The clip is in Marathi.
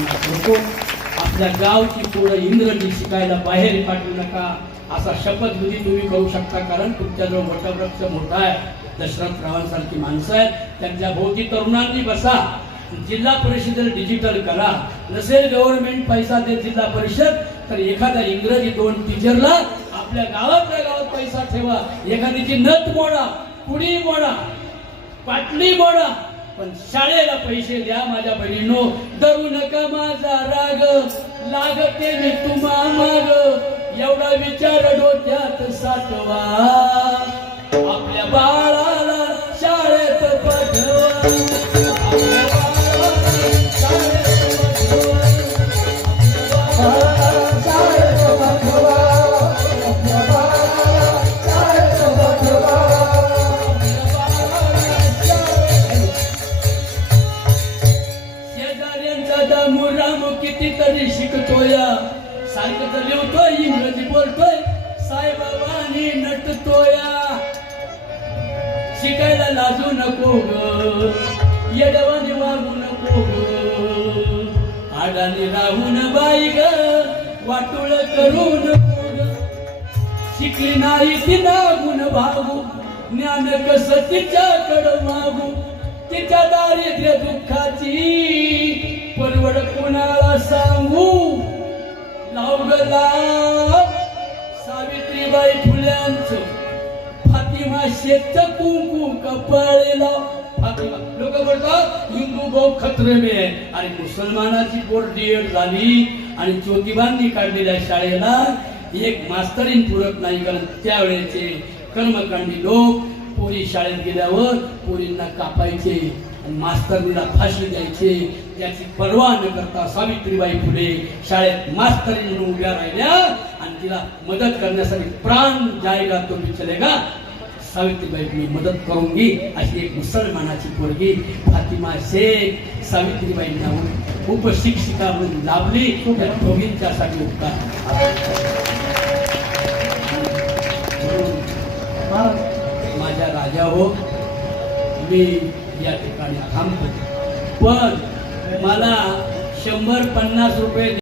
नको आपल्या गावची पोरं इंग्रजी शिकायला बाहेर पाठवू नका असा शपथविधी तुम्ही करू शकता? कारण तुमच्याजवळ मोठा वृक्ष मोठा आहे. दशरथ रावांसारखी माणसं आहेत. त्यांच्या भोवती तरुणांनी बसा. जिल्हा परिषदेला डिजिटल करा. नसेल गव्हर्नमेंट पैसा देत जिल्हा परिषद तर एखाद्या इंग्रजी दोन टीचरला आपल्या गावातल्या गावात पैसा ठेवा. एखाद्याची नथ मोडा कुडी मोडा पाटली मोडा. पण शाळेला पैसे द्या माझ्या बहिणीनो. धरू नका माझा राग. लागते मी तुम्हा माग. एवढा विचार डोक्यात साठवा. कितीतरी शिकतोय? सारखं तर लिवतोय इंग्रजी बोलतोय. साईबाबानी नटतोय. शिकायला लाजू नको ग. येडवाने वागू नको ग. आडाने राहून बाई ग. वाटोळ करू नको ग. शिकली नाही ती नागून भागू. ज्ञान कस तिच्याकडं मागू. तिच्या दारिद्र्य दुःखाची लाल सावित्रीबाई फुल्यांचं फातिमा शेतच कुंकू कपाळेला. फातिमा लोक म्हणतात हिंदू भाऊ खत्रे मे आणि मुसलमानाची पोट डीएड झाली आणि ज्योतिबांनी काढलेल्या शाळेला एक मास्तरीन पुरत नाही कारण त्यावेळेचे कर्मकांडी लोक पोरी शाळेत गेल्यावर पोरींना कापायचे. आणि मास्तरणीला फाशी द्यायचे. त्याची पर्वा न करता सावित्रीबाई फुले शाळेत मास्तरी म्हणून उभ्या राहिल्या आणि तिला मदत करण्यासाठी प्राण जायगा तो भी चलेगा सावित्रीबाई मी मदत करून घे अशी एक मुसलमानाची पोरगी फातिमा शेख सावित्रीबाईंना उपशिक्षिका म्हणून लाभली. त्या दोघींच्यासाठी उपकार. म्हणून माझ्या राजा हो. मी या ठिकाणी थांबतो. पण मला शंभर पन्नास रुपये